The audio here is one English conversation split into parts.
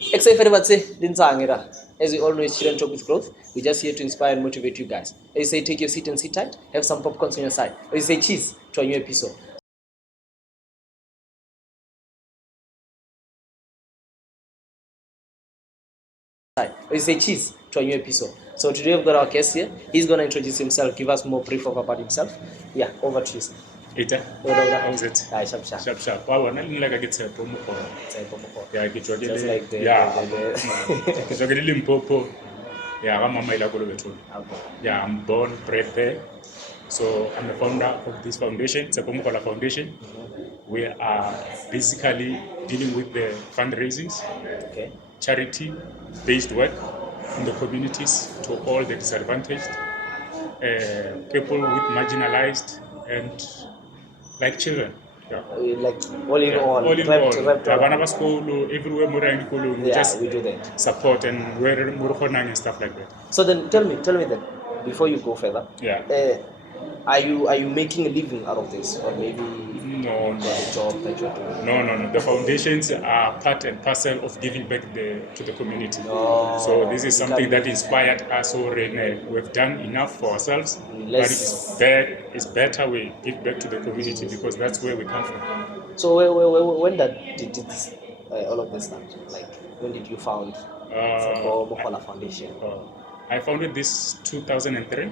As we all know, it's Children Talk with Growth. We're just here to inspire and motivate you guys. As you say, take your seat and sit tight. Have some popcorns on your side. As you say, cheese to a new episode. As you say, cheese to a new episode. So today we've got our guest here. He's going to introduce himself, give us more brief about himself. Yeah, over to you, sir. Ita, how is it? Sharp. Wow, I'm not like I get Tshepo mokgola. Yeah, I get Just like the Limpopo. Yeah, I'm Mama Ilagolo Betul. Yeah, I'm born, bred there. So I'm the founder of this foundation, Tshepo Mokgola Foundation. We are basically dealing with the fundraisings, charity-based work in the communities to all the disadvantaged, people with marginalized and like children. Yeah. Like all in all. Everywhere we just we do that. Support and where and stuff like that. So then tell me that before you go further. Yeah. Are you making a living out of this, or maybe no job that you're doing? No. The foundations are part and parcel of giving back to the community. No, so this is something that inspired us already. We've done enough for ourselves, but it's better we give back to the community because that's where we come from. So when did this, all of this start? Like when did you found Mokgola Foundation? I founded this 2003.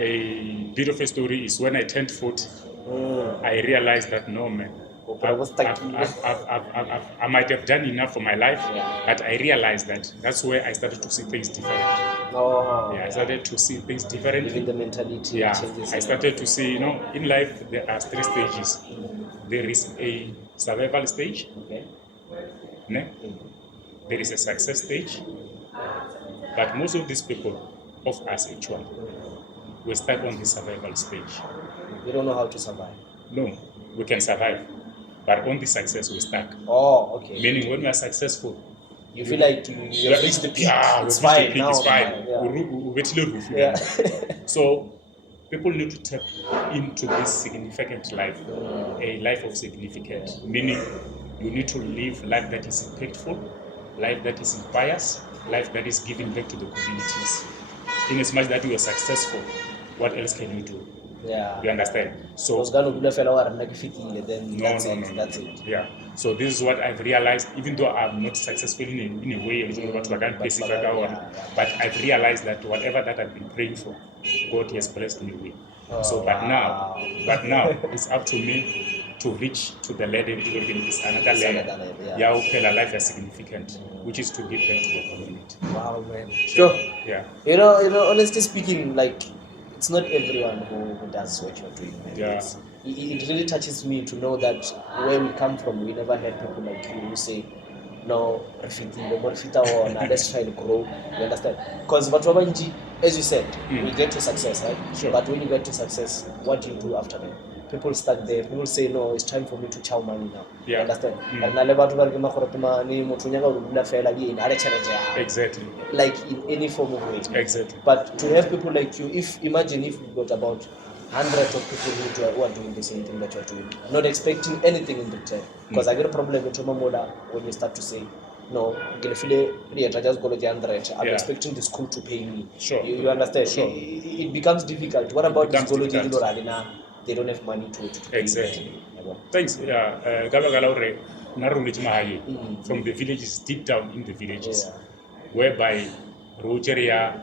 A bit of a story is when I turned 40, I realized that no man, I might have done enough for my life, but I realized that's where I started to see things different. I started to see things differently. Even the mentality changes. I started to see, in life there are 3 stages. There is a survival stage, there is a success stage, but most of these people, of us actually, we start on the survival stage. We don't know how to survive. No, we can survive, but on the success we start. Oh, okay. Meaning when we are successful, you feel like you have reached the peak. It's fine now. It's fine. Yeah. So people need to tap into this significant life, a life of significance. Meaning you need to live life that is impactful, life that is inspires, life that is giving back to the communities. In as much that you are successful, what else can you do? Yeah. You understand? So then that's it. Yeah. So this is what I've realized, even though I'm not successful in a way, but I've realized that whatever that I've been praying for, God has blessed me with. But now it's up to me to reach to the level is another level. Life is significant, which is to give back to the community. Wow, man. Sure. Yeah. You know, honestly speaking, like it's not everyone who does what you're doing. Man. Yeah. It really touches me to know that where we come from, we never had people like you who say, no, let's try to grow. You understand? Because as you said, we get to success, right? Sure. But when you get to success, what do you do after that? People start there. People say, no, it's time for me to chow money now. Yeah. You understand? Exactly. Like in any form of way. Exactly. But to have people like you, imagine if we've got about hundreds of people who are doing the same thing that you're doing, not expecting anything in return. Because I get a problem with Tomamola when you start to say, no, I'm expecting the school to pay me. Sure. You understand? Sure. It becomes difficult. What about this they don't have money to pay. Exactly. Thanks. From the villages, deep down in the villages, whereby Rogeria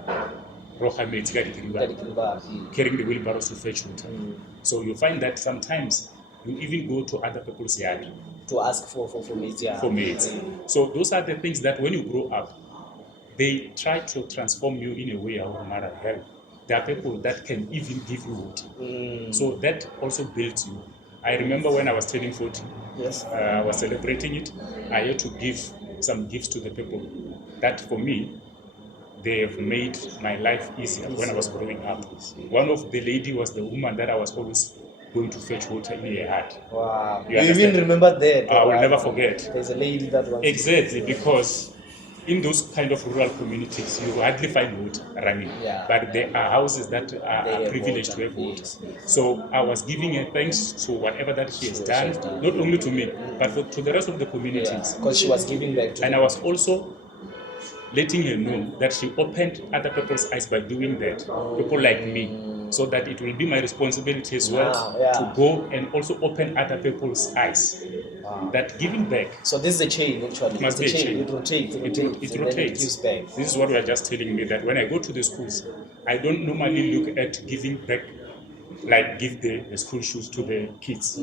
carrying the wheelbarrows to fetch water. So you find that sometimes you even go to other people's yard to ask for mates. So those are the things that when you grow up, they try to transform you in a way of matter health. There are people that can even give you water. So that also builds you. I remember when I was turning 40, I was celebrating it. I had to give some gifts to the people. That for me, they have made my life easier when I was growing up. One of the lady was the woman that I was always going to fetch water in her heart. Wow. You even remember that? I will never forget. There's a lady that was... Exactly, because in those kind of rural communities, you hardly find wood running. Yeah. But there are houses that are have privileged to water. have water. Yes, yes. So I was giving her thanks to whatever that she has She done, has done. not only to me, but to the rest of the communities. Because she was giving back to And the I was also letting her know that she opened other people's eyes by doing that, people like me, so that it will be my responsibility as well to go and also open other people's eyes. That giving back. So this is a chain, actually. It must It's be a a chain. chain. It rotates. It And then it rotates. gives back. This is what you are just telling me, that when I go to the schools, I don't normally look at giving back, like give the school shoes to the kids.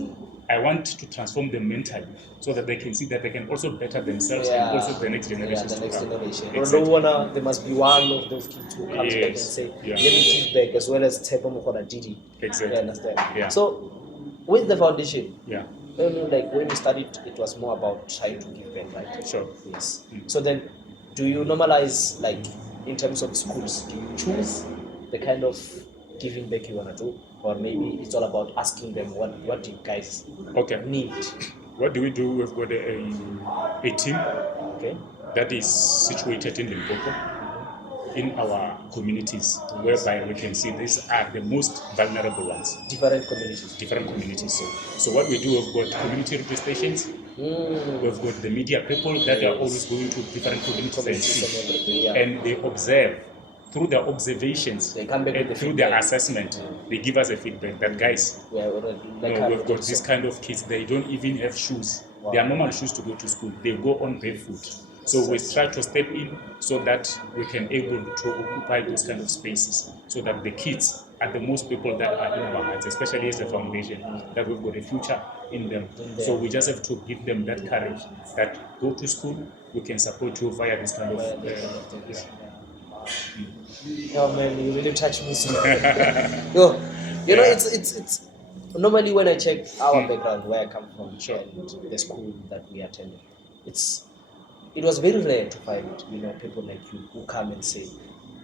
I want to transform them mentally so that they can see that they can also better themselves and also the next generation. The next generation. Exactly. There must be one of those kids who comes back and say, let me give back, as well as Tshepo mokgola did it. Exactly. You understand? Yeah. So with the foundation, yeah. Like when you studied, it was more about trying to give back, right? Sure. Yes. So then, do you normalize, like, in terms of schools, do you choose the kind of giving back you want to do? Or maybe it's all about asking them, what do you guys need? What do we do? We've got a team that is situated in Limpopo, in our communities, whereby we can see these are the most vulnerable ones. Different communities. So what we do, we've got community radio stations, we've got the media people that are always going to different communities and they observe. Through their observations and through their assessment, they give us a feedback that, guys, we've got this kind of kids, they don't even have shoes. They are normal shoes to go to school. They go on barefoot. So we try to step in so that we can able to occupy those kind of spaces, so that the kids are the most people that are in our hearts, especially as a foundation, that we've got a future in them. So we just have to give them that courage that go to school, we can support you via this kind of Oh man, you really touch me so. Yo, you know, it's normally when I check our background, where I come from, and the school that we attended, it was very rare to find, people like you who come and say,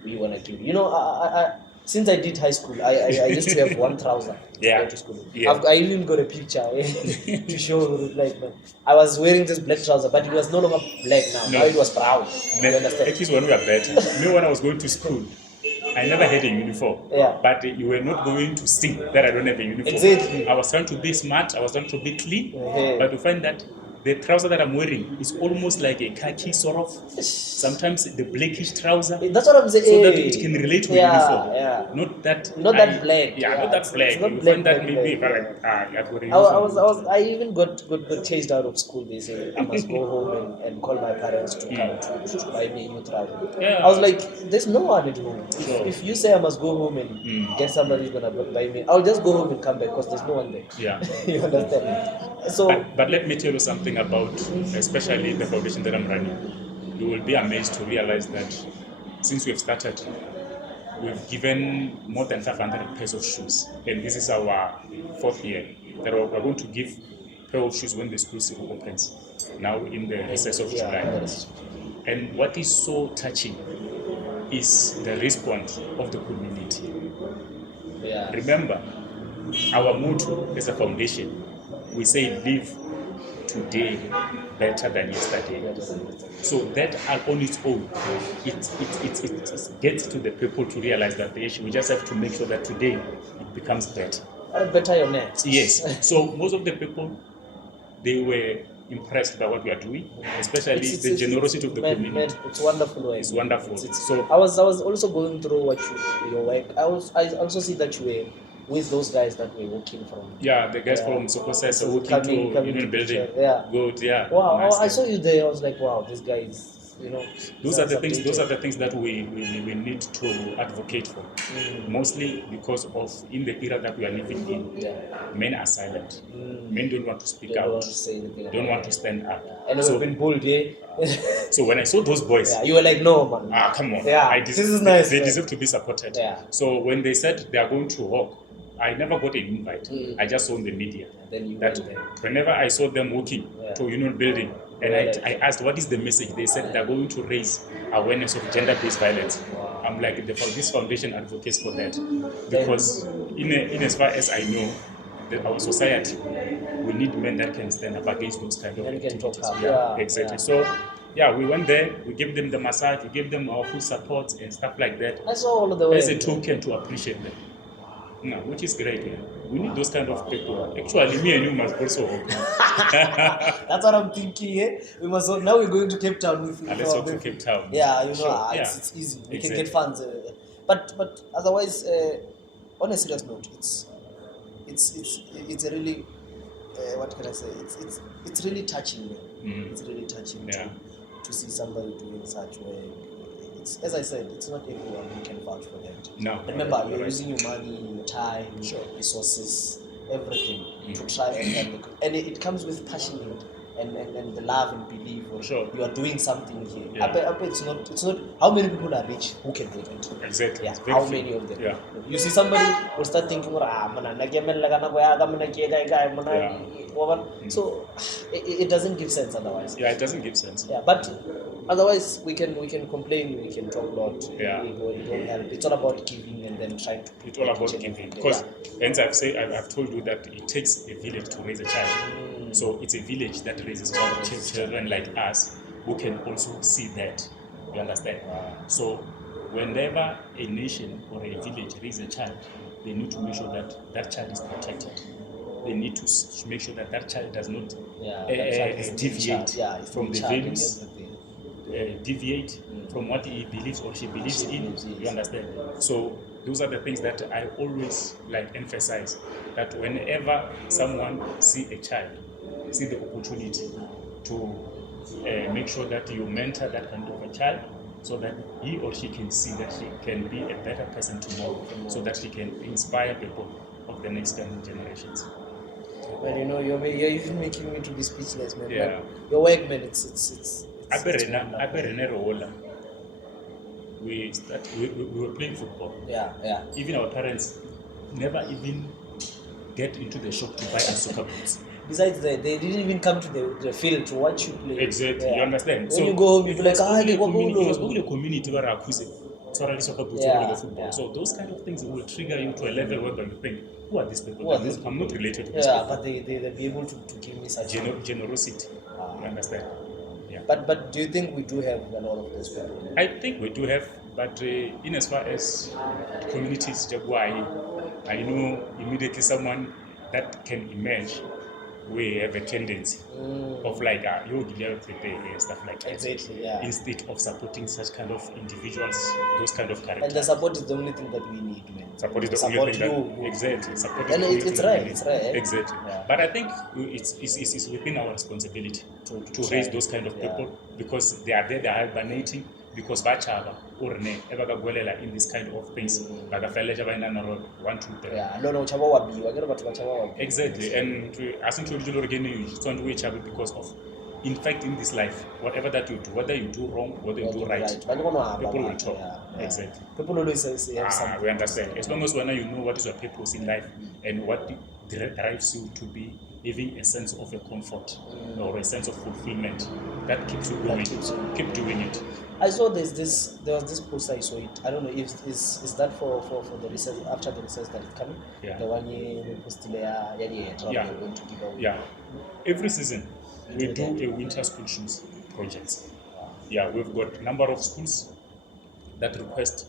we want to do. I since I did high school, I used to have one trouser to go to school. I even got a picture to show, like, I was wearing this black trouser, but it was no longer black now. Now it was brown. You understand? At least when we were better. Me, when I was going to school, I never had a uniform. But you were not going to see that I don't have a uniform. Exactly. I was trying to be smart, I was trying to be clean, but to find that the trouser that I'm wearing is almost like a khaki sort of, sometimes the blackish trouser. That's what I'm saying. So that it can relate to uniform. Not that black. Not that black. It's not you black, find that black, maybe black, like, I've got a uniform. I even got chased out of school. They say I must go home and call my parents to come to buy me a new trouser. I was like, there's no one at home. If you say I must go home and get somebody who's gonna buy me, I'll just go home and come back because there's no one there. You understand? So, but let me tell you something about, especially the foundation that I'm running. You will be amazed to realize that since we've started, we've given more than 500 pairs of shoes, and this is our 4th year that we're going to give pair of shoes when the school opens, now in the recess of July. And what is so touching is the response of the community. Remember, our motto as a foundation, we say live today better than yesterday. So that on its own, it gets to the people to realize that the issue, we just have to make sure that today it becomes better. Better your next. Yes. So most of the people, they were impressed by what we are doing, especially the generosity of the community. Man, it's wonderful. It's wonderful. So I was also going through what your work. I also see that you were with those guys that were working from. The guys from Tshepo working to union building. Good. Wow, nice. I saw you there. I was like, wow, this guy is. Those are the things. Those are the things that we need to advocate for. Mostly because of in the era that we are living in, men are silent. Men don't want to speak out. Don't want to stand up. And we've been bullied, So when I saw those boys, you were like, no, man. Come on. This is nice. They deserve to be supported. So when they said they are going to walk, I never got an invite. I just saw in the media that whenever I saw them walking to union building, and I asked, what is the message? They said they're going to raise awareness of gender-based violence. I'm like, this foundation advocates for that. Because in as far as I know, our society, we need men that can stand up against those kind of activities. Exactly. So Yeah, we went there, we gave them the massage, we gave them our full support and stuff like that I saw all of the way. as a token to appreciate them. No, which is great. Yeah. We need those kind of people. Actually, me and you must also work. That's what I'm thinking. Eh? We must. Now we're going to Cape Town with. Let's go to Cape Town. Yeah, you know, Sure, it's easy. We can Exactly. get funds. But otherwise, on a serious note, it's a really what can I say? It's really touching. Man. It's really touching to see somebody doing such work. It's, as I said, it's not everyone who can vouch for that. No. Remember, you're using your money, your time, resources, everything to try and it comes with passion and the love and belief. You are doing something here. Yeah. I bet it's not. How many people are rich who can do that? Exactly. Yeah. Very How few. many of them? Yeah. You see somebody will start thinking, so it doesn't give sense otherwise. Yeah, it doesn't give sense. Yeah, but otherwise we can complain, we can talk a lot. Yeah. It won't help. It's all about giving and then trying to. It's all about giving. Because, as I've told you that it takes a village to raise a child. So it's a village that raises children like us who can also see that. You understand? So whenever a nation or a village raises a child, they need to make sure that that child is protected. They need to make sure that that child does not deviate from the values, deviate from what he believes or she believes in. You understand? So those are the things that I always emphasize, that whenever someone see a child, see the opportunity to make sure that you mentor that kind of a child, so that he or she can see that she can be a better person tomorrow, so that she can inspire people of the next coming generations. Man, you know, you're even making me to be speechless, man. Yeah. Man, your work, man, it's we were playing football. Yeah. Even our parents never even get into the shop to buy us soccer boots. Besides, they didn't even come to the field to watch you play. Exactly, you understand? When you go home, you be like, it was only a community where I could soccer boots over the football. Yeah. So those kind of things will trigger you to a level where you think, who are these people? I'm not related to these people. people. But they'll be able to give me such generosity. You understand? Yeah. But do you think we do have a lot of those people? I think we do have, but in as far as communities, I know immediately someone that can emerge. We have a tendency of stuff like that. Exactly, yeah. Instead of supporting such kind of individuals, those kind of characters. And the support is the only thing that we need, man. Support is the only thing that exactly. Support is and the only it's thing right. It's right. Exactly. Yeah. But I think it's within our responsibility to raise those kind of people, because they are there, they are hibernating, because bachaba or ne ever in this kind of things. Like a fella 1, 2, 3. Yeah, no, exactly. And I think you again because of, in fact, in this life, whatever that you do, whether you do wrong, whether you do right, people will talk. Yeah. Exactly. People always say something. We understand. As long as you know what is your purpose in life and what drives you to be having a sense of a comfort or a sense of fulfillment, that keeps you going. Keep doing it. I saw there was this post, I saw it. I don't know if is that for the research, after the research that is coming. Yeah. The one year post going to give away. Yeah. Every season we do a winter school shoes project. Yeah, we've got a number of schools that request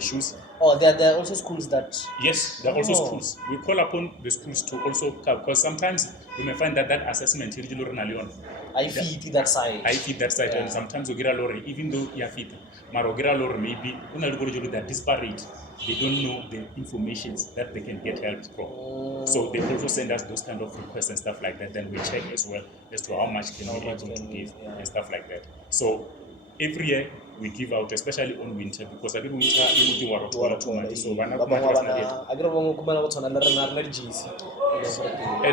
shoes. Oh, there are also schools that... Yes, there are also schools. We call upon the schools to also come, because sometimes we may find that assessment is I feed that side. Yeah. And sometimes we get a lorry, even though you fit. But we get a lorry, maybe they're disparate. They don't know the information that they can get help from. So they also send us those kind of requests and stuff like that. Then we check as well as to how much can we able to give and stuff like that. So every year we give out, especially on winter, because every winter so and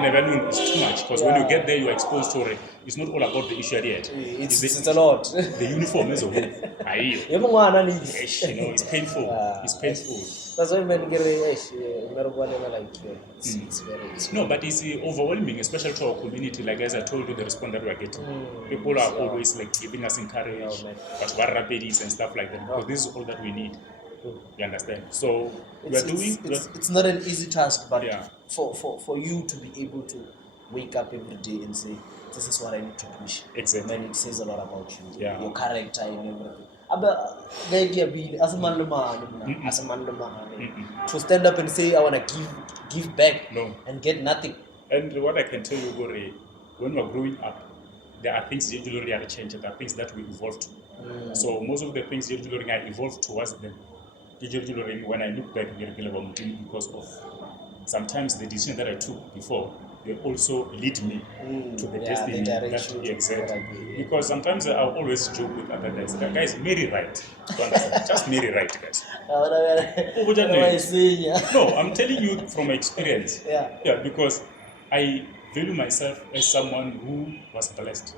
even it's too much, because when you get there, you're exposed to it. It's not all about the issue yet. It's a lot. The uniform is a whole. It's painful. It's painful. That's why men get it's very. No, but it's overwhelming, especially to our community. Like as I told you, the response that we are getting, people are always giving us encouragement, but barrapedis and stuff like that, because this is all that we need. You understand? So it's not an easy task, but for you to be able to wake up every day and say, this is what I need to push. Exactly. Man, it says a lot about you, Yeah. your character and everything. But the idea being, as a man, to stand up and say, I want to give back and get nothing. And what I can tell you, Gore, when we're growing up, there are things usually are changed. There are things that we evolved to. So most of the things usually I evolved towards them. Usually when I look back, because of sometimes the decision that I took before, they also lead me to the destiny that exactly. Because sometimes I always joke with other guys. Guys, marry right. Just marry right, guys. No, I'm telling you from experience. Yeah, because I value myself as someone who was blessed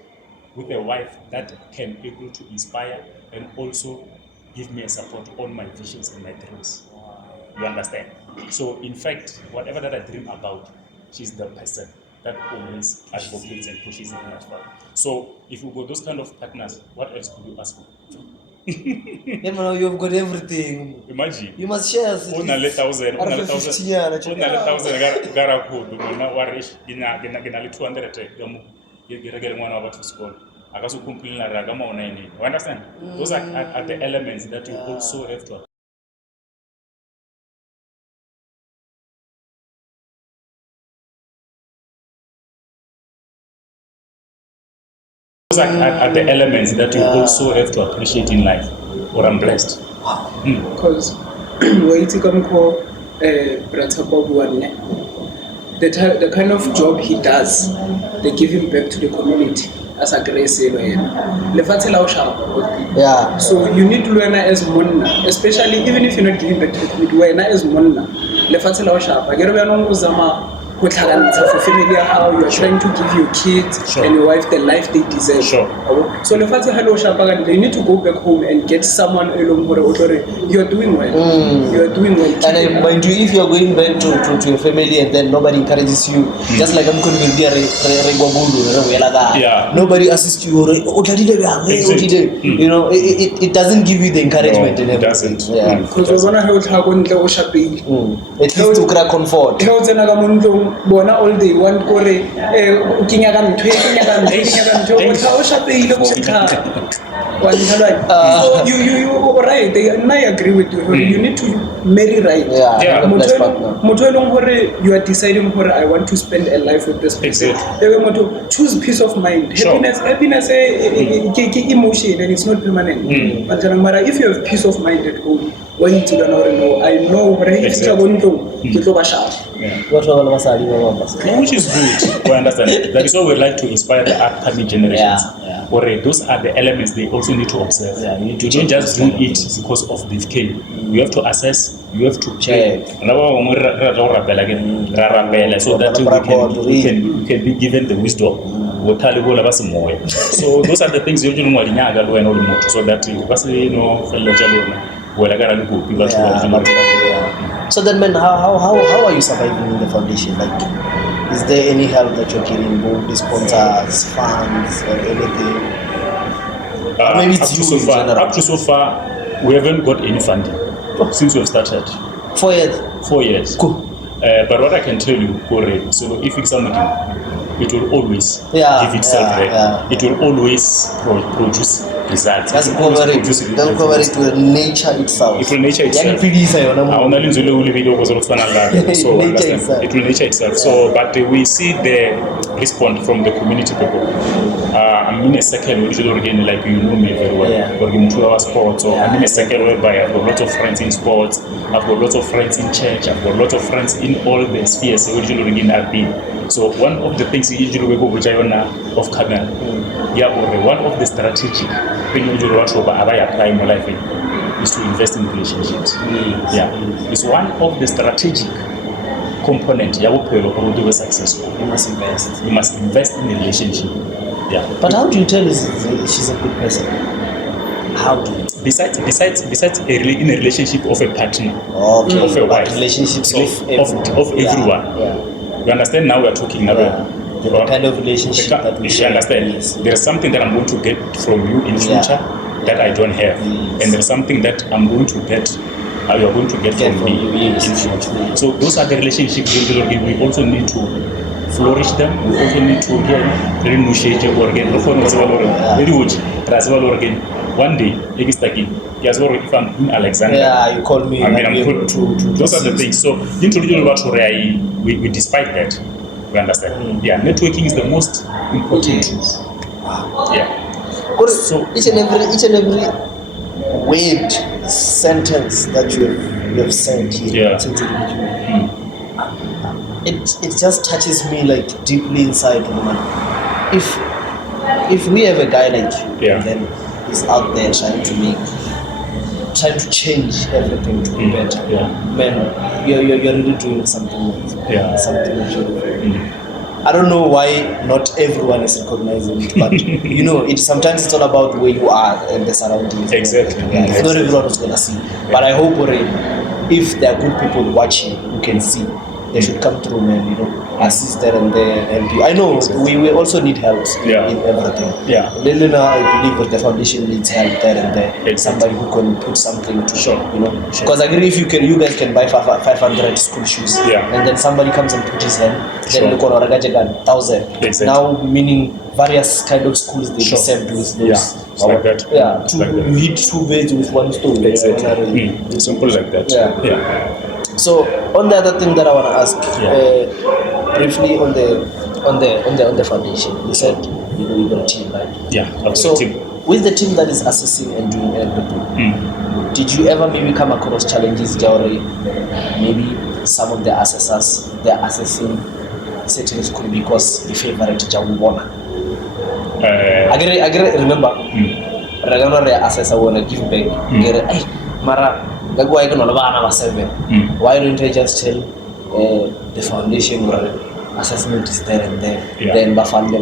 with a wife that can able to inspire and also give me a support on my visions and my dreams. You understand? So in fact, whatever that I dream about, she's the person that always advocates and pushes it much further. So if you got those kind of partners, what else could you ask for? You've got everything. Imagine. You must share. Una le thousand gara kudu mona warish gina le 200 gamu yegere mwana wa to school akasu kumplina raga ma ona ini. You understand? Those are the elements that you also have to are the elements that you also have to appreciate in life. Or I'm blessed. Because when you come to the kind of job he does, they give him back to the community as a grace. Yeah. So you need to learn as monna, especially even if you're not giving back to the community, learn as monna. For family, how you are trying to give your kids and your wife the life they deserve. So they need to go back home and get someone along. You're doing well. You're doing well. And mind you, if you're going back to your family and then nobody encourages you, just like I'm going to be nobody assists you. You know, it doesn't give you the encouragement and everything. It doesn't. Because we're at least to crack comfort. Bona all day one kore ukinya ka ntwe so you right, I agree with you. You need to marry right. You are deciding I want to spend a life with this person. You want to choose peace of mind. Happiness emotion and it's not permanent. But if you have peace of mind at home, when you know, I know which is good. We understand. That is why we like to inspire the upcoming generations. Or those are the elements they also need to observe. You don't just do it because of the scale. You have to assess. You have to check. So that we can be given the wisdom. So those are the things you do so that So then, man, how are you surviving in the foundation? Like, is there any help that you're getting, both sponsors, funds, or anything? Maybe it's you in general. Up to so far, we haven't got any funding since we've started. 4 years? 4 years. Cool. But what I can tell you, Corey, so if it's something, it will always give itself. It will always produce results. That's correct to nature itself. It will nature itself. So understand. It will nature itself. So, but we see the response from the community people. I'm in a second again, like you know me very well. We're going to our sports. So I'm in a second whereby I've got lots of friends in sports. I've got lots of friends in church. I've got lots of friends in all the spheres. Originally again I've been. So one of the things usually we go with of camera. One of the strategic things usually what I apply in my life is to invest in relationships. It's one of the strategic component to be successful. You must invest. You must invest in a relationship. But how do you tell she's a good person? How do you? Besides in a relationship of a partner, of a wife, relationships of everyone. You understand? Now we are talking about the kind of relationship that we understand. There is something that I'm going to get from you in future that I don't have, and there is something that I'm going to get. You are going to get from me in future. So those are the relationships we also need to flourish them, we also need to renegotiate again. One day, if I'm in Alexander, Yeah, you call me. I mean, I'm able good. to Those are the assist. things. So, we despite that, we understand. Yeah, networking is the most important tool. Yeah. So each and every weird sentence that you have said here, Yeah. since the beginning, it just touches me like deeply inside, man. If we have a guy like you, Yeah. and then he's out there trying to change everything to be better, man, you're really doing something something beautiful. I don't know why not everyone is recognizing it, but sometimes it's all about where you are and the surroundings. Exactly. It's not everyone who's gonna see, but I hope if there are good people watching who can see, they should come through, man. Assist there and there, and I know we also need help in everything. Yeah. Really now, I believe that the foundation needs help there and there. Exactly. Somebody who can put something to Sure. Because I agree, if you guys can buy 500 school shoes, and then somebody comes and put his hand, then look on 1,000. Exactly. Now, meaning various kind of schools they served with those. It's like that. Yeah, It's like that. you hit two birds with one stone. Exactly. Simple like that. Yeah. So on the other thing that I want to ask, briefly on the foundation, you said you got a team, right? Yeah. So team. with the team that is assessing and doing everything, did you ever maybe come across challenges, Jauri? Maybe some of the assessors, they're assessing certain school because the favorite Jawubona. I remember. Regular assessor wanna give back. Mara, why don't I just tell the foundation or assessment is there and there? Then Bafande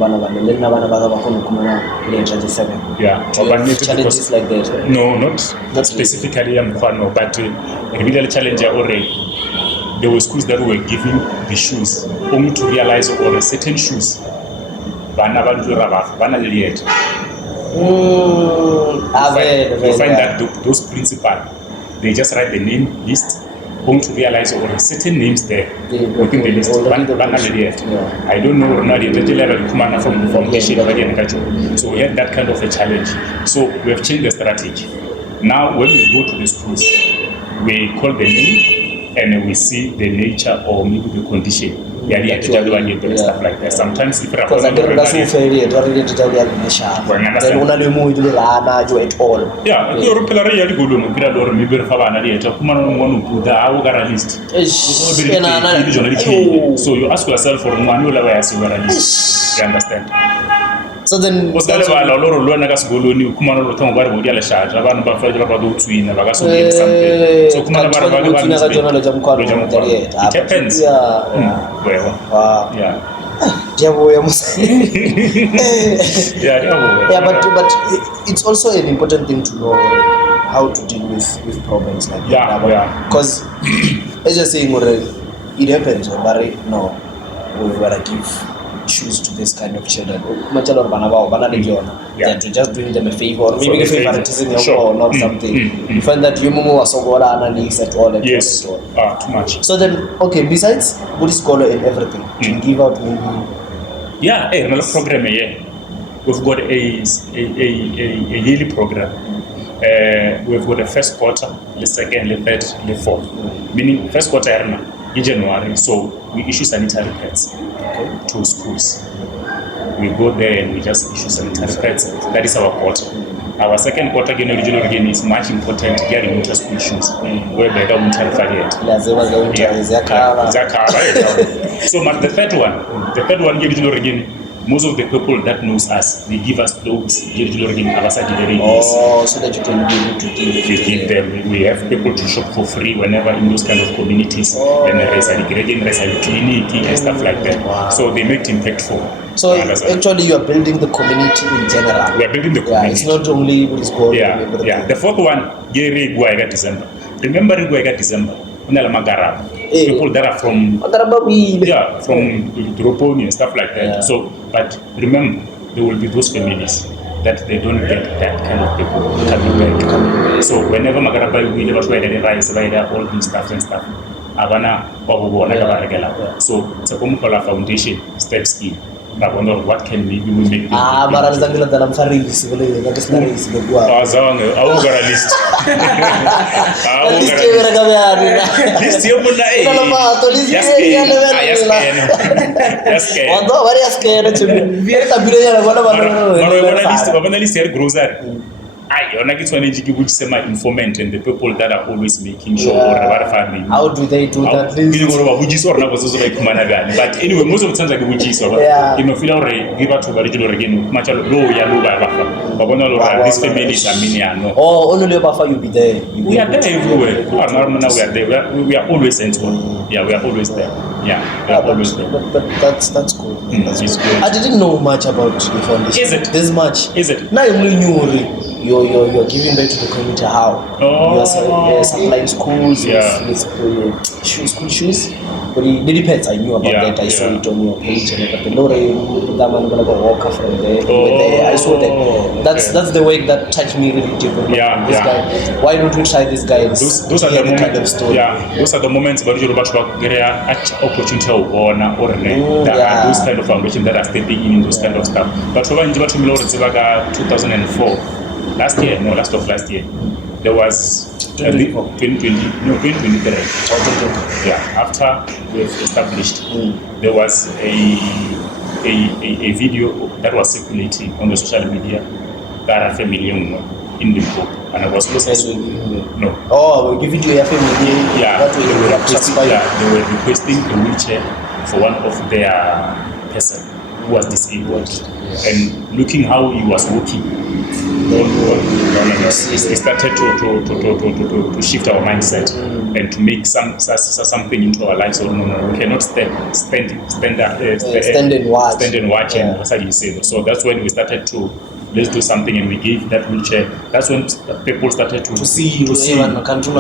challenges like that. No, not specifically. But the real challenge already. There were schools that were giving the shoes only to realize or certain shoes. You find that those principal, they just write the name list, only to realize or certain names there within the list. I don't know from the foundation. So we had that kind of a challenge. So we have changed the strategy. Now when we go to the schools, we call the name and we see the nature or maybe the condition. Stuff like that. Sometimes if because I get that's who failure to really tell you the sharp. Then una le mu idule la na jo at all. Yeah, you repelare ya digolo no kira lor mi ber faba na dieta kuma no ngonu puda au gara list. So you ask yourself for manual level as you gara list. You understand? So then something. So it happens. But it's also an important thing to know how to deal with problems like that. Because as you're saying, it happens, but no, we gotta give shoes to this kind of children. They're just doing them a favor, or maybe a favoritism or not something. You find that you was at all. Yes, too much. So then, okay, besides Buddhist scholar and everything, you give out maybe. Yeah, another program. We've got a yearly program. We've got the first quarter, the second, the third, the fourth. Meaning first quarter in January, so we issue sanitary pads to schools. We go there and we just issue sanitary pads. That is our quarter. Our second quarter again is much important, getting winter school shoes, whereby the winter yet. So the third one again, most of the people that knows us, they give us clothes, so that you can be able to give them. We have people to shop for free whenever in those kind of communities, and there's a clinic and stuff like that. Wow. So they make it impactful. So actually you are building the community in general. We are building the community. Yeah, it's not only what is going on. Yeah. The fourth one, December. Remember December? People that are from Droponi and stuff like that. Yeah. So, but remember, there will be those families that they don't get that kind of people coming back. So whenever Magaraba we never try to rise all these stuff and stuff, avana wavuvona kavarekela. So Tshepo Mokgola Foundation steps in. But wonder what can maybe we make this mara nizangila dala mfarisi vile nakisina raisi kwa azange awugara list list yera kabyani list yomuna ina mato list yera yaske wando vari yaske chumi vita bile yera bana bana list yera grocery yona kitshwane ke botsise ma informant and the people that are always making sure or ba family. How do they do that list? Ke gore ba botsise or na go tsoso ba ikhumana bjane, but anyway most of the times ke botsise ba ke no feel gore give batho ba le dilo re ke no matshalo lo ya lo ba ba bona lo ra this family is a miniano. Only le ba fa you be there. We are there everywhere. We are normal, we are there. We are always central. Yeah, we are always there. Yeah, we are always there. But that's cool. That's it's cool. good. I didn't know much about the foundation. Is it? This much? Is it? Now you knew you're giving back to the community. How? Oh. You're supplying schools with school shoes. But the Lily Pets, I knew about that. I saw it on your page and the man gonna go walk from there. I saw that. That's the work that touched me really deep. This guy. Why don't we try this guy? Those are the moments. Kind of story. Yeah, those are the moments where you get an opportunity or those kind of foundations that are stepping in those kind of stuff. But for 2004. Last year, there was 2023. Yeah, after we've established, there was a video that was circulating on the social media that a family in the group, and I was no. Oh, we'll give it to your family. Yeah, they were requesting a wheelchair for one of their person who was disabled, and looking how he was walking. We started to shift our mindset and to make something into our lives. So no, we cannot stand and watch. And that's how you say. So that's when we started to let's do something, and we gave that wheelchair. That's when people started to see this kind of people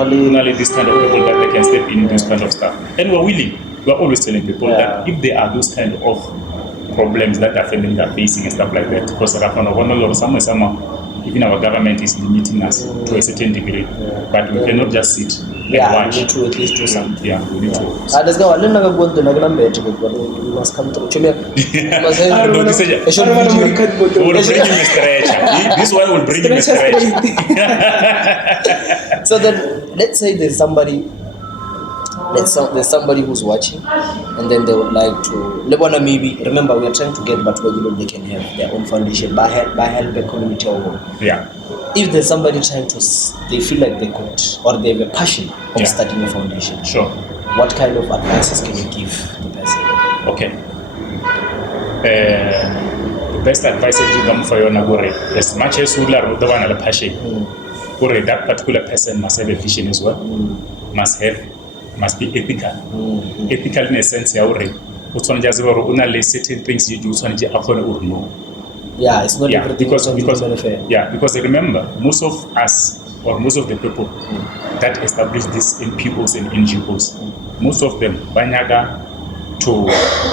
that they can step in this kind of stuff. And we're willing. We're always telling people that if there are those kind of problems that their families are facing and stuff like that, because even our government is limiting us to a certain degree, but we cannot just sit and watch. We need to at least do something. Yeah, we need to. Let's go. We must come through. We will bring him a stretcher. This one will bring him a stretcher. So then, let's say there's somebody who's watching, and then they would like to maybe remember we are trying to get but they can have their own foundation by help the community over. Yeah. If there's somebody trying to, they feel like they could or they have a passion of starting a foundation. Sure. What kind of advices can you give the person? Okay. The best advice is you come for your nagore. As much as you learn the one a passion, that particular person must have a vision as well. Must be ethical. Ethical in a sense, certain things you do, yeah, it's not everything because remember, most of us or most of the people that establish these NPOs and NGOs, most of them banyaga to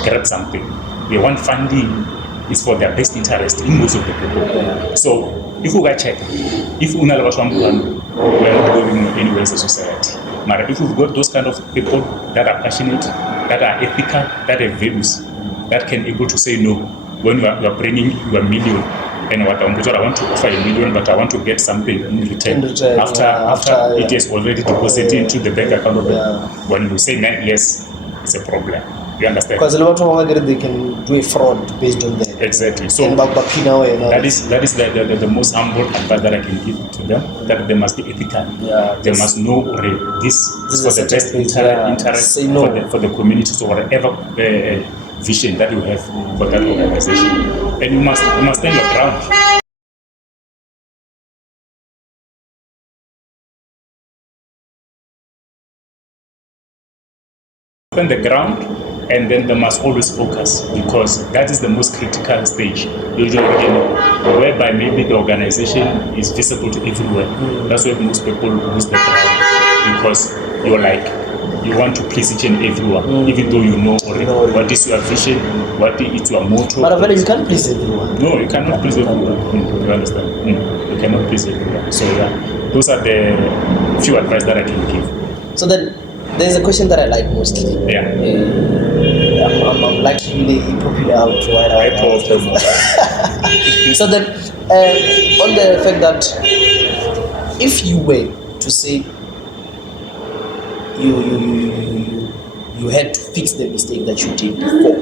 grab something. They want funding is for their best interest in most of the people. So if we check, if we are not going anywhere in society. But if we've got those kind of people that are passionate, that are ethical, that have values, that can able to say no when you are bringing your million, and what I want to offer $1 million, but I want to get something in return. After it is already deposited into the bank account of when you say yes, it's a problem. You understand? Because a lot of they can do a fraud based on that. Exactly. So that is the most humble advice that I can give to them. That they must be ethical. Yeah, they must know this is for the best interest for the community. So whatever vision that you have for that organization, and you must stand your ground. Stand the ground. And then they must always focus, because that is the most critical stage, usually, whereby maybe the organization is visible to everywhere. That's why most people lose the ground, because you want to please each and everyone, even though you know already what is your vision, what is your motto. But you can't please everyone. No, you cannot please everyone. You understand? You cannot please everyone. So those are the few advice that I can give. So then, there's a question that I like mostly. Yeah. I'm luckily popular out while I was So then, on the fact that if you were to say you had to fix the mistake that you did before.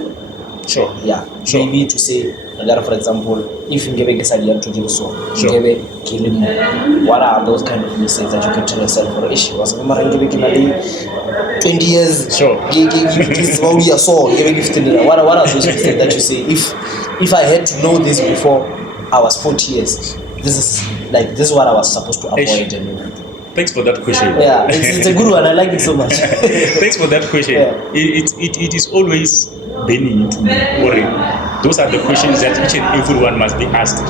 Sure. Yeah. Sure. Maybe to say, for example, if you give a decided to do so, Sure. you give kill him. What are those kind of mistakes that you can tell yourself for issue? Was 20 years. Sure. This is what we saw. What are those mistakes that you say? If I had to know this before I was 40 years, this is what I was supposed to avoid and everything. Thanks for that question. Yeah, it's a good one. I like it so much. Thanks for that question. Yeah. It is always burning into me. Those are the questions that each and everyone must be asked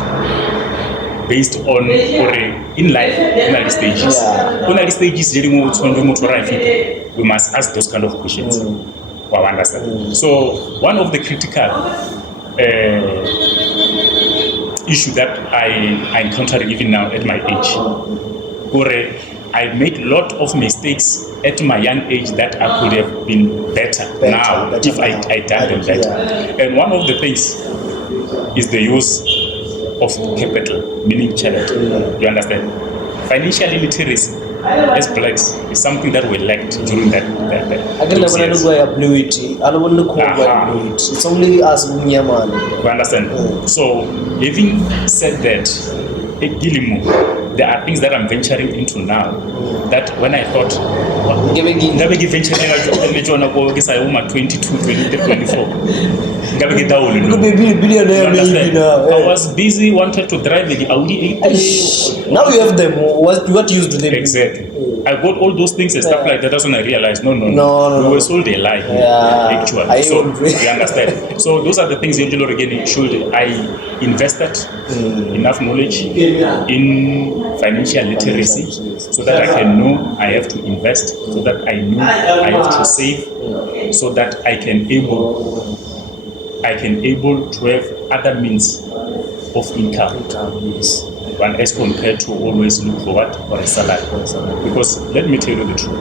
based on in life, in early stages. Yeah. On early stages, we must ask those kind of questions. Wow, understand? So one of the critical issue that I encounter even now at my age, I made a lot of mistakes at my young age that I could have been better now if I done them better. Yeah. And one of the things is the use of capital, meaning talent. You understand? Financial literacy as blacks is something that we lacked during that those years. It's only us man. You understand? So, having said that, there are things that I'm venturing into now that when I thought, venturing 22, 23, 24. I was busy, wanted to drive the Audi A3. Now you have them. What use do they do? Exactly. I got all those things and stuff like that. That's when I realized, no. We were sold a lie, actually. So, you understand? So, those are the things usually again should I invested enough knowledge in financial literacy so that I can know I have to invest, so that I know I have to save, so that I can able to have other means of income. Yes. One as compared to always look for what? For a salary. Because let me tell you the truth,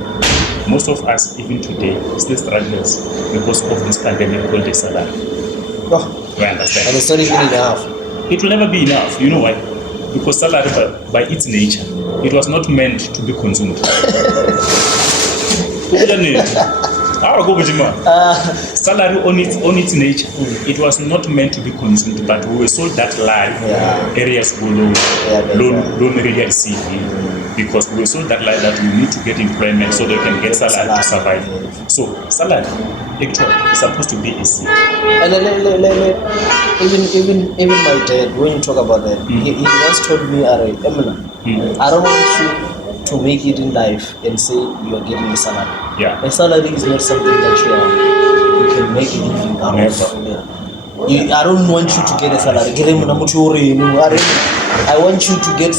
most of us even today still struggles because of this pandemic called a salary. Oh. You understand? And it's not even enough. It will never be enough. You know why? Because salary by its nature, it was not meant to be consumed. Salary on its nature, it was not meant to be consumed, but we were sold that lie. Areas go low, loan area CV, because we were sold that lie that you need to get employment so they can get salary to survive. So salary actually is supposed to be a seed. And even my dad, when you talk about that, he once told me, I don't want you to make it in life and say you are getting a salary. Yeah. A salary is not something that you can make a living out of. I don't want you to get a salary. I want you to get.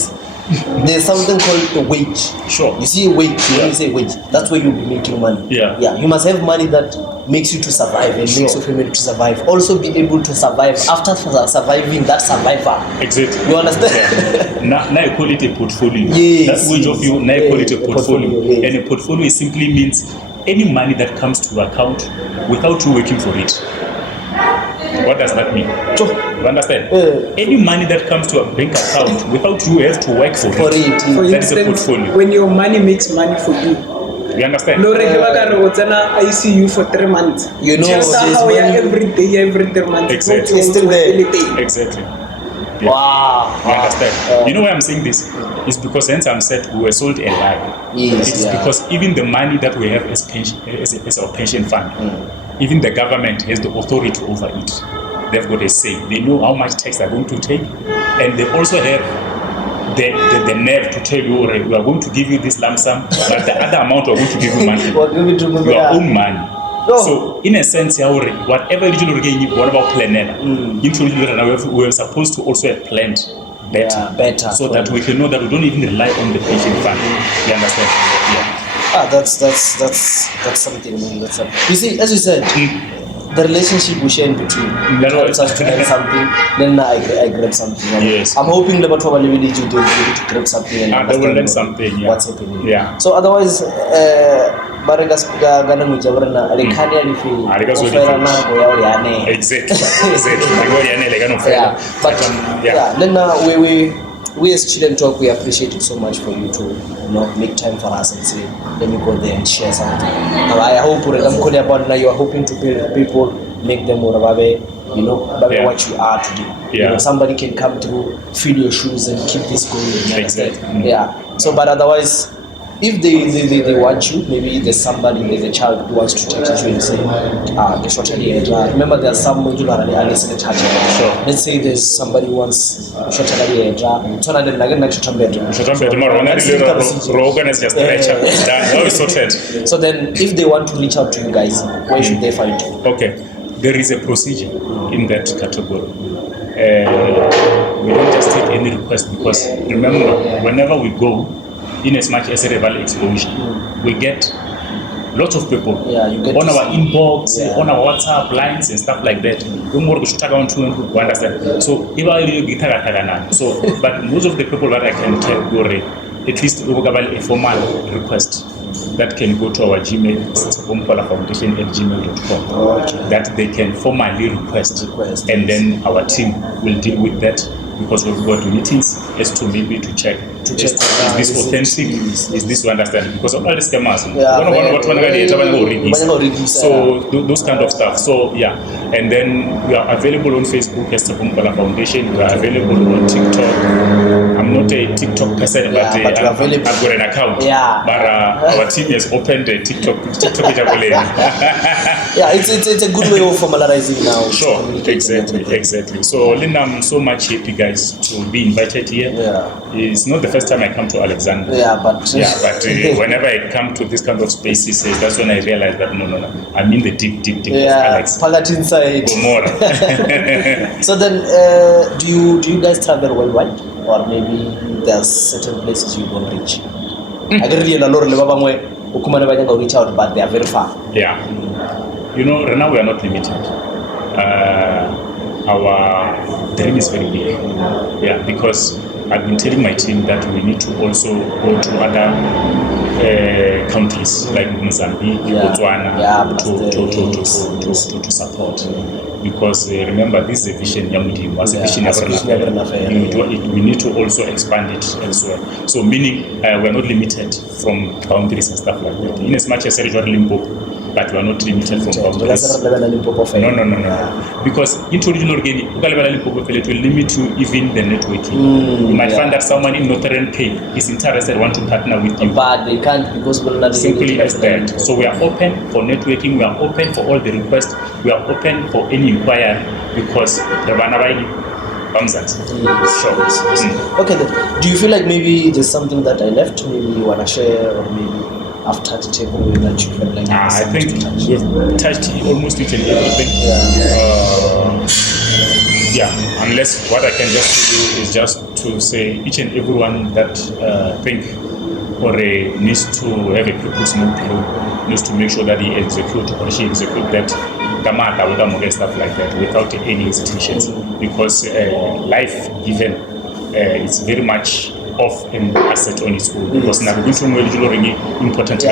There's something called a wage. Sure. You see a wage, when you say wage, that's where you'll be making money. Yeah. You must have money that makes you to survive and makes your family to survive. Also be able to survive after surviving that survivor. Exactly. You understand? Yeah. Now you call it a portfolio. Yes. That wage of you, now you call it a portfolio. Yes. And a portfolio simply means any money that comes to your account without you working for it. What does that mean? You understand? Any money that comes to a bank account without you have to work for it. For that is a instance, portfolio. when your money makes money for you. You understand? ICU for 3 months. You know, just how every day, every 3 months. Exactly. It's still there. Exactly. Yeah. Wow. You understand? You know why I'm saying this? It's because since I'm said we were sold a lie. Yes, it's because even the money that we have as pension, as our pension fund, even the government has the authority over it. They've got a say. They know how much tax they're going to take, and they also have the nerve to tell you, we are going to give you this lump sum, but the other amount we are going to give you money. Your own money. So, in a sense, whatever regional gain, what about planning? We are supposed to also have planned better, so that we can know that we don't even rely on the pension fund. You understand? Yeah. That's something. You see, as you said, the relationship we share in between helps us to learn something. Then I grab something. Yes. I'm hoping that they'll be able to grab something and they will learn something. What's happening. Yeah. So otherwise, mara ga language ya rona le khani ya lifi ofela nako ya uri ane exactly ngori ane le kana ofela but then we as Chile Talk, we appreciate it so much for you to make time for us and say, let me go there and share something. I hope now you are hoping to build people, make them more what you are today. Somebody can come through, fill your shoes and keep this going. Exactly. Yeah. So, but otherwise, if they want you, maybe there's a child who wants to touch you and say, remember there are some Sure. Let's say there's somebody who wants so then if they want to reach out to you guys, where should they find you? Okay, there is a procedure in that category. We don't just take any request, because remember, whenever we go, in as much as a rival exposure, we get lots of people on our inbox, on our WhatsApp lines and stuff like that. So, but most of the people that I can tell you, at least a formal request that can go to our Gmail, mokgola@gmail.com, that they can formally request, and then our team will deal with that, because we've got meetings as to maybe to check is this authentic, is this you understand, because of all the scammers, so those kind of stuff. So and then we are available on Facebook as the Mokgola Foundation. We are available on TikTok. I'm not a TikTok person, but I've got an account. But our team has opened a TikTok. It's a good way of formalizing now. Sure, exactly. So Linda, I'm so much happy, guys, to be invited here. It's not the first time I come to Alexander. But whenever I come to this kind of spaces, that's when I realize that no, I'm in the deep of Alex. Palette inside. So then, do you guys travel worldwide, or maybe there's certain places you don't reach? I can really reach out, but they are very far. Right now we are not limited. Our dream is very big. Because I've been telling my team that we need to also go to other countries like Mozambique, Botswana, to support. Because remember, this is a vision. We need to also expand it elsewhere. So meaning we're not limited from boundaries and stuff like that. In as much as Limpopo, but we are not limited from boundaries. No. Because into regional gain, it will limit you even the networking. You might find that someone in Northern Cape is interested, want to partner with you, but they can't, because simply as that. So we are open for networking. We are open for all the requests. We are open for any inquiry, because the Okay, then. Do you feel like maybe there's something that I left, maybe you want to share, or maybe after the table that you feel like I think we've touched almost each and everything. Unless what I can just do is just to say each and everyone that think or needs to have a people's mood, needs to make sure that he execute or she execute that stuff like that without any hesitations, because life given is very much of an asset on its own, because now going to important.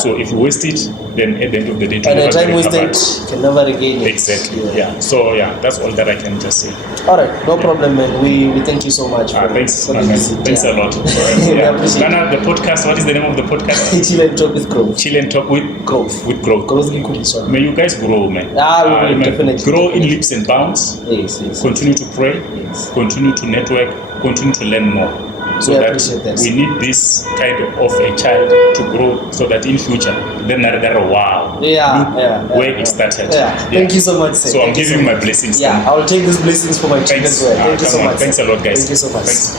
So if you waste it, then at the end of the day, and time wasted can never regain it. Exactly. So that's all that I can just say. All right, no problem, man. We thank you so much. Thanks a lot. The podcast. What is the name of the podcast? Chill and Talk with Growth. Chill and Talk with Growth. May you guys grow, man. We will definitely grow in leaps and bounds. Yes. Continue to pray. Continue to network. Continue to learn more. So that we need this kind of a child to grow, so that in future, then where it started. Thank you so much, sir. So I'm giving you my blessings. I will take these blessings for my children as well. Thank you so much. Thanks a lot, guys. Thank you so much. Thanks.